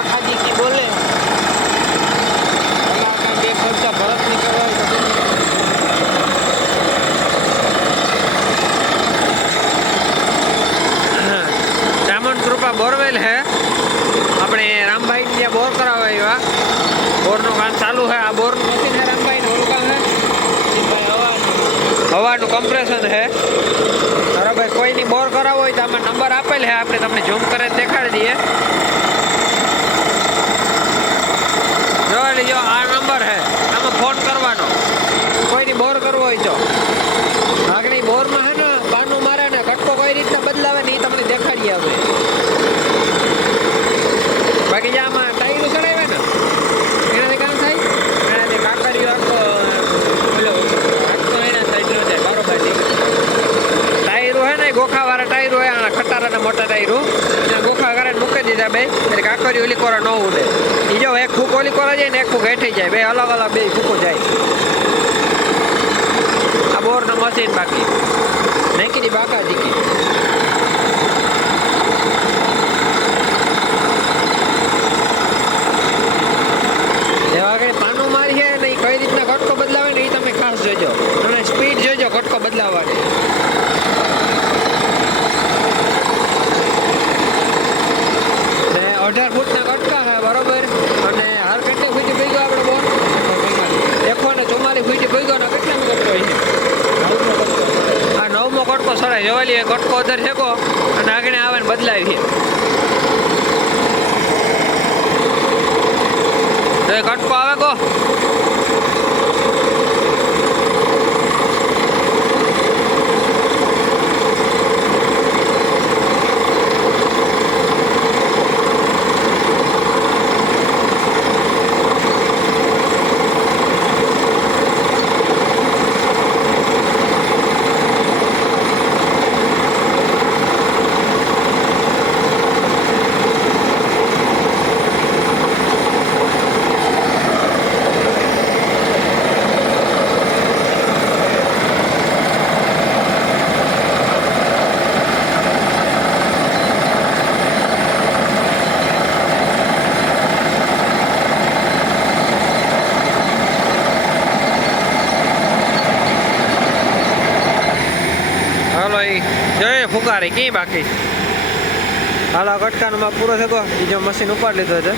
બાકાજી કી બોલે બે ખર્ચા ભરત નહીં કરવા डायमंड कृपा बोरवेल है अपने राम भाई ने बोर करावा हुआ बोर नो काम चालू है आ बोर मशीन है राम भाई नो काम है हवा नु कंप्रेशन है अरे भाई कोई नहीं बोर करावो હોય તો આમાં નંબર આપેલ है આપણે તમને ઝૂમ કરીને દેખાડી દઈએ જો લ્યો આ નંબર है આમાં ફોન કરવાનો કોઈ ની બોર કરવો હોય તો આગળ બોર માં હે ને પાનું મારે ને કટકો કઈ રીતના બદલાવે ને ઈ તમને દેખાડીએ આપણે બાકી જામાં ટાયર ચડાવે ને એનાથી કામ થાય એનાથી કાકરીઓ આખો બોલો આખો એના સાઈડ નો જાય બરોબર ટાયરો હે ને ગોખા વાળા ટાયરો હે આ ખટારાના મોટા ટાયરો એને ગોખા કરે મૂકી દીધા બે એટલે કાકરી ઓલી કોરા ન ઉડે ઈ જો એક ફૂક ઓલી કોરા જાય ને એક ફૂક હેઠી જાય બે અલગ અલગ બે ફૂકો જાય આ બોર નો મશીન બાકી નહીં કીધી બાકા દીકી પાનું મારી છે ને કઈ રીતના કટકો બદલાવે ને એ તમે ખાસ જોજો અને સ્પીડ જોજો કટકો બદલાવવાની ને 18 ફૂટના કટકા છે બરોબર અને હાલ કેટલી ફૂટી પડી ગયો આપણે બોર 144 ફૂટી પડી ગયો ને કેટલાનો કટકો છે આ 9મો કટકો સડાય જવાલી કટકો અધર છેકો અને આગળ આવે ને બદલાવી છે કટકો આવે કો જય ફુકારી કી બાકી હાલો કટકાનો પૂરો થયો બીજો મશીન ઉપાડી લીધો છે